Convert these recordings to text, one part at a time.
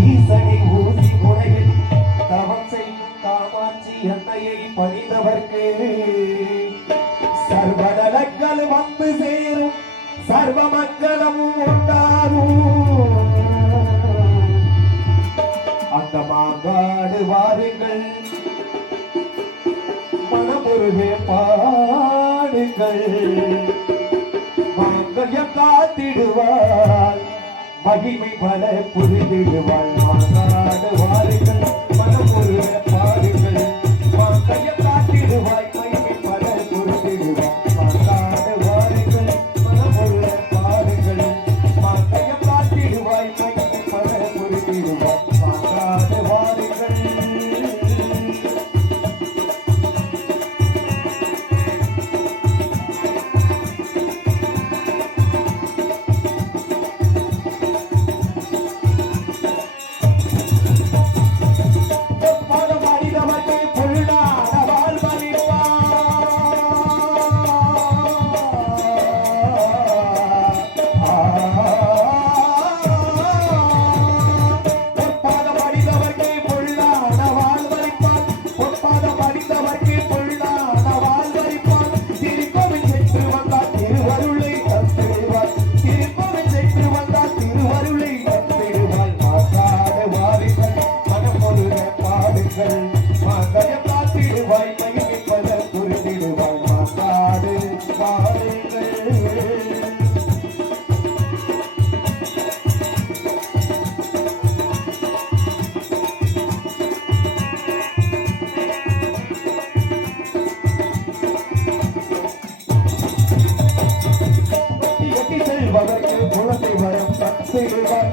ஈசனை ஊசி முனையில் தவம் செய்யும் காமாட்சி அன்னையை பணிந்தவர்க்கு சர்வநலங்கள் வந்து சேரும், சர்வ மக்களமும் உண்டாகும். அந்த மாங்காடு வாருங்கள், மனமுருகே பாடுங்கள். மாங்கல்யம் காத்திடுவாள், மகிமை பல புரிந்திடுவாள். மாங்காடு வாருங்கள், மனமுருகே பாடுங்கள். மாங்கல்யம் காத்திடுவாய், மகிமை பல புரிந்திடுவாள். மாங்காடு வாருங்கள், மனமுருகே பாடுங்கள். மாங்கல்யம் காத்திடுவாய், மகிமை பல புரிந்திடுவாள். மாங்காடு வாருங்கள். குழந்தை வரம் தத்திடுவார்,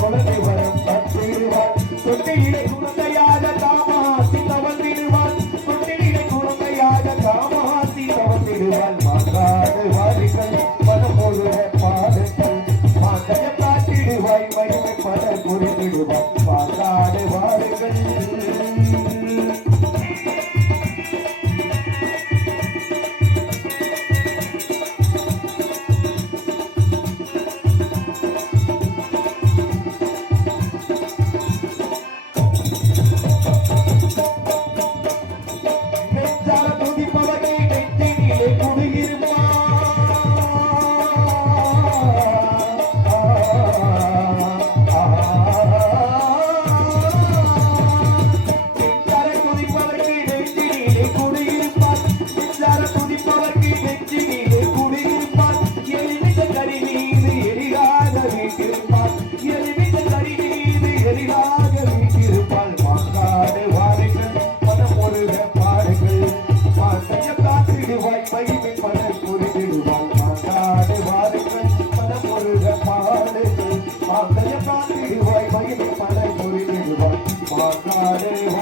குழந்தை வரம் தத்திடுவார். தொட்டியிலே குழந்தையாக காமாசி தவந்திடுவார், தொட்டியிலே குழந்தையாக காமாசி தவந்திடுவார். மாங்காடு வாருங்கள், மனமுருக பாடுங்கள். மாங்காய காட்டிடுவாய், மகிமை பல புரிந்திடுவார். மாங்காடு வாருங்கள். Hare